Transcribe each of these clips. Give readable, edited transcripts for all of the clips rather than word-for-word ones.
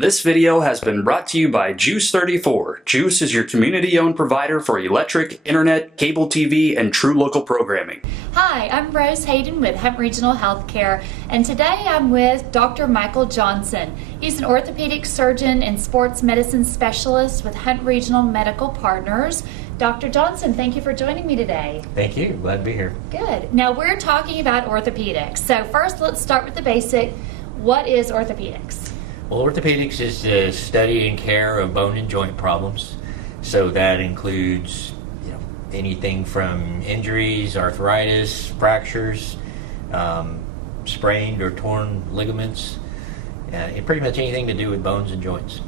This video has been brought to you by Juice 34. Juice is your community-owned provider for electric, internet, cable TV, and true local programming. Hi, I'm Rose Hayden with Hunt Regional Healthcare, and today I'm with Dr. Michael Johnson. He's an orthopedic surgeon and sports medicine specialist with Hunt Regional Medical Partners. Dr. Johnson, thank you for joining me today. Thank you. Glad to be here. Good. Now we're talking about orthopedics. So first, let's start with the basic. What is orthopedics? Well, orthopedics is the study and care of bone and joint problems. So that includes, anything from injuries, arthritis, fractures, sprained or torn ligaments, pretty much anything to do with bones and joints.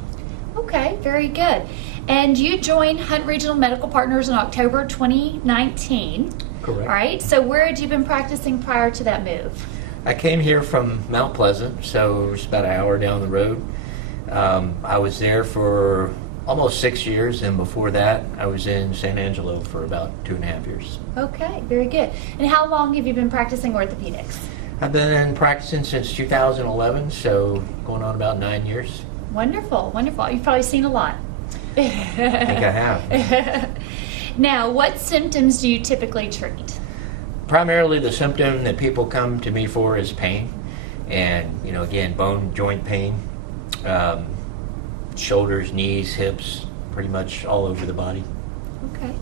Okay, very good. And you joined Hunt Regional Medical Partners in October 2019. Correct. All right, so where had you been practicing prior to that move? I came here from Mount Pleasant, so it was about an hour down the road. I was there for almost 6 years, and before that, I was in San Angelo for about 2.5 years. Okay, very good. And how long have you been practicing orthopedics? I've been practicing since 2011, so going on about 9 years. Wonderful, wonderful. You've probably seen a lot. I think I have. Now, what symptoms do you typically treat? Primarily the symptom that people come to me for is pain, and again, bone joint pain, shoulders, knees, hips, pretty much all over the body. Okay.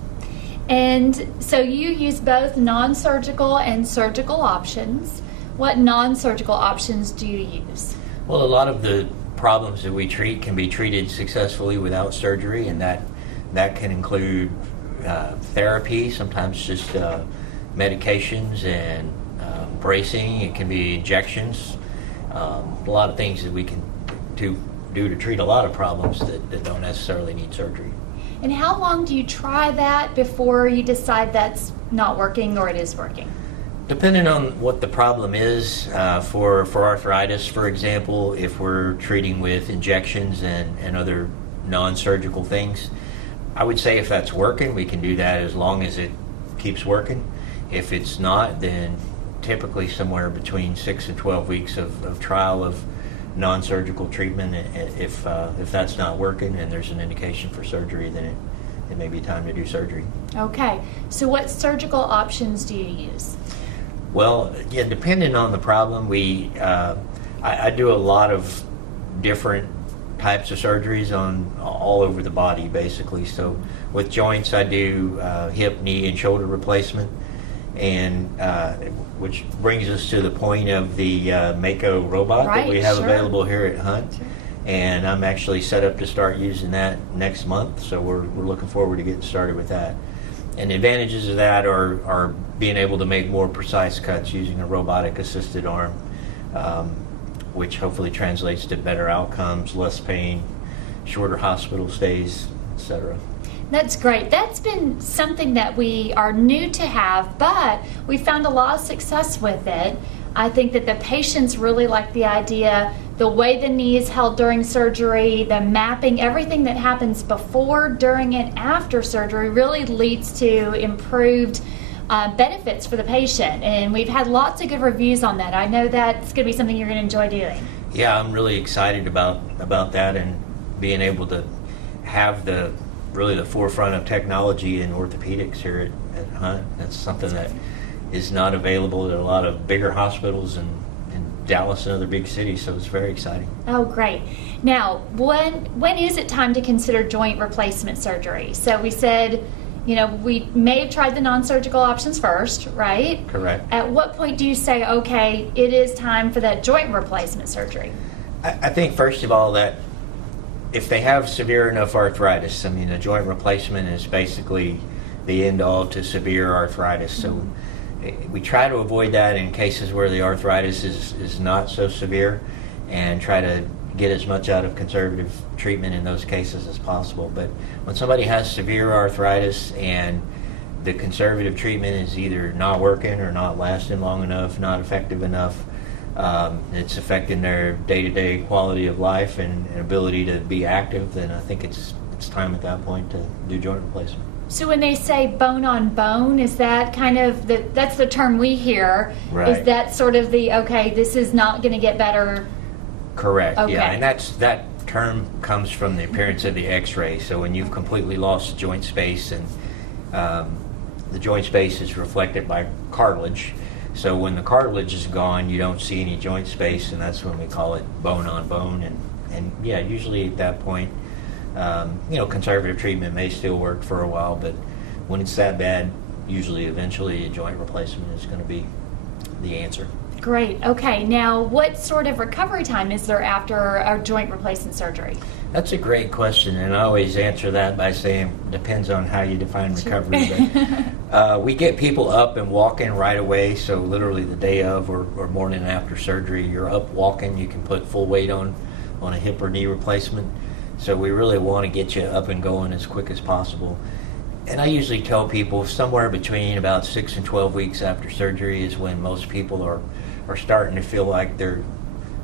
And so you use both non-surgical and surgical options. What non-surgical options do you use? Well, a lot of the problems that we treat can be treated successfully without surgery, and that can include therapy, sometimes just medications and bracing. It can be injections, a lot of things that we can do to treat a lot of problems that don't necessarily need surgery. And how long do you try that before you decide that's not working or it is working? Depending on what the problem is, for arthritis, for example, if we're treating with injections and other non-surgical things, I would say if that's working, we can do that as long as it keeps working. If it's not, then typically somewhere between 6 and 12 weeks of trial of non-surgical treatment. If that's not working and there's an indication for surgery, then it may be time to do surgery. Okay, so what surgical options do you use? Well, yeah, depending on the problem, I do a lot of different types of surgeries on all over the body, basically. So with joints, I do hip, knee, and shoulder replacement, and which brings us to the point of the Mako robot that we have available here at Hunt. Sure. And I'm actually set up to start using that next month, so we're looking forward to getting started with that. And the advantages of that are being able to make more precise cuts using a robotic assisted arm, which hopefully translates to better outcomes, less pain, shorter hospital stays, etc. That's great. That's been something that we are new to have, but we found a lot of success with it. I think that the patients really like the idea, the way the knee is held during surgery, the mapping, everything that happens before, during, and after surgery really leads to improved benefits for the patient. And we've had lots of good reviews on that. I know that's going to be something you're going to enjoy doing. Yeah, I'm really excited about that, and being able to have the forefront of technology in orthopedics here at Hunt. That's something that is not available at a lot of bigger hospitals in Dallas and other big cities, so it's very exciting. Oh, great. Now, when is it time to consider joint replacement surgery? So we said, we may have tried the non-surgical options first, right? Correct. At what point do you say, okay, it is time for that joint replacement surgery? I think, first of all, that if they have severe enough arthritis, a joint replacement is basically the end-all to severe arthritis. So we try to avoid that in cases where the arthritis is not so severe, and try to get as much out of conservative treatment in those cases as possible. But when somebody has severe arthritis and the conservative treatment is either not working or not lasting long enough, not effective enough, it's affecting their day-to-day quality of life and ability to be active, then I think it's time at that point to do joint replacement. So when they say bone on bone, is that kind of that's the term we hear? Right. Is that sort of okay, this is not going to get better? Correct. Okay. Yeah, and that term comes from the appearance of the x-ray. So when you've completely lost joint space, and the joint space is reflected by cartilage. So when the cartilage is gone, you don't see any joint space, and that's when we call it bone on bone. And yeah, usually at that point, conservative treatment may still work for a while, but when it's that bad, usually eventually a joint replacement is going to be the answer. Great. Okay. Now, what sort of recovery time is there after a joint replacement surgery? That's a great question, and I always answer that by saying depends on how you define recovery. But, we get people up and walking right away, so literally the day of or morning after surgery, you're up walking. You can put full weight on a hip or knee replacement. So we really want to get you up and going as quick as possible. And I usually tell people somewhere between about 6 and 12 weeks after surgery is when most people are starting to feel like they're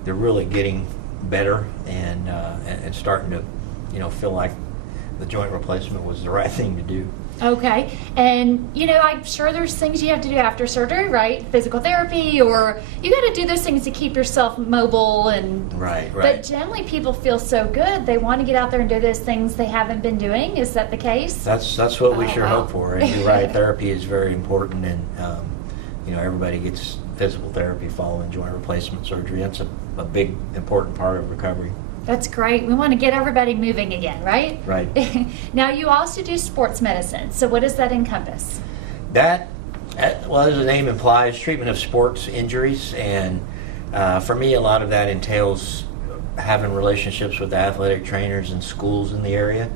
really getting better and starting to feel like the joint replacement was the right thing to do. Okay. And I'm sure there's things you have to do after surgery, right? Physical therapy, or you got to do those things to keep yourself mobile and right. But generally people feel so good they want to get out there and do those things they haven't been doing. Is that the case? That's what we sure hope for. And you're right, therapy is very important, and everybody gets physical therapy following joint replacement surgery. That's a big important part of recovery. That's great. We want to get everybody moving again, right? Right. Now, you also do sports medicine. So what does that encompass? That, well, as the name implies, treatment of sports injuries. And for me, a lot of that entails having relationships with athletic trainers and schools in the area.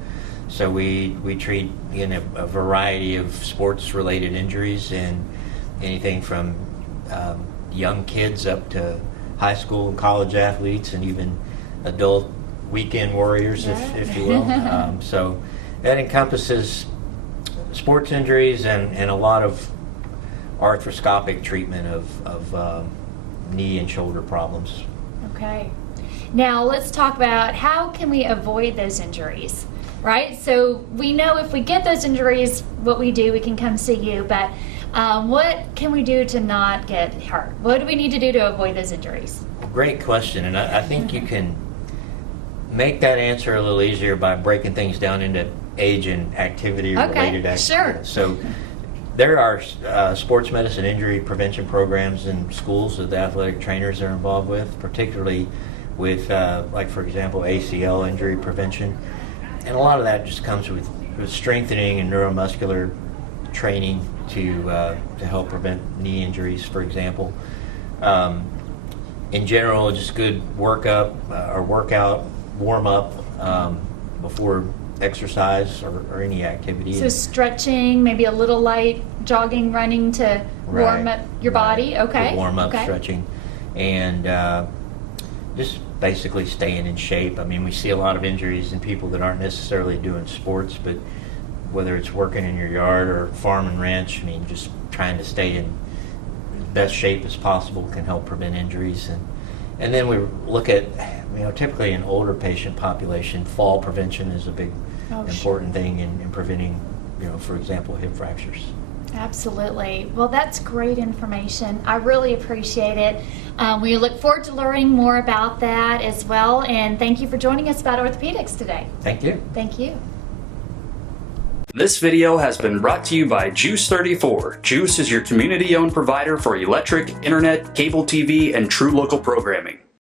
So we treat a variety of sports-related injuries, and anything from young kids up to high school and college athletes, and even adult weekend warriors, if you will. So that encompasses sports injuries and a lot of arthroscopic treatment of knee and shoulder problems. Okay. Now let's talk about how can we avoid those injuries, right? So we know if we get those injuries, what we do, we can come see you, but what can we do to not get hurt? What do we need to do to avoid those injuries? Great question, and I think you can make that answer a little easier by breaking things down into age and activity related activities. Sure. So there are sports medicine injury prevention programs in schools that the athletic trainers are involved with, particularly with, like for example, ACL injury prevention. And a lot of that just comes with strengthening and neuromuscular training to help prevent knee injuries, for example. In general, just good workout, warm up before exercise or any activity. So stretching, maybe a little light jogging, running to warm up your body. Okay. Good warm up stretching, and just basically staying in shape. I mean, we see a lot of injuries in people that aren't necessarily doing sports, but whether it's working in your yard or farm and ranch, I mean, just trying to stay in best shape as possible can help prevent injuries. And then we look at, typically in older patient population, fall prevention is a big important thing in preventing, for example, hip fractures. Absolutely. Well, that's great information. I really appreciate it. We look forward to learning more about that as well. And thank you for joining us about orthopedics today. Thank you. Thank you. This video has been brought to you by Juice 34. Juice is your community-owned provider for electric, internet, cable TV, and true local programming.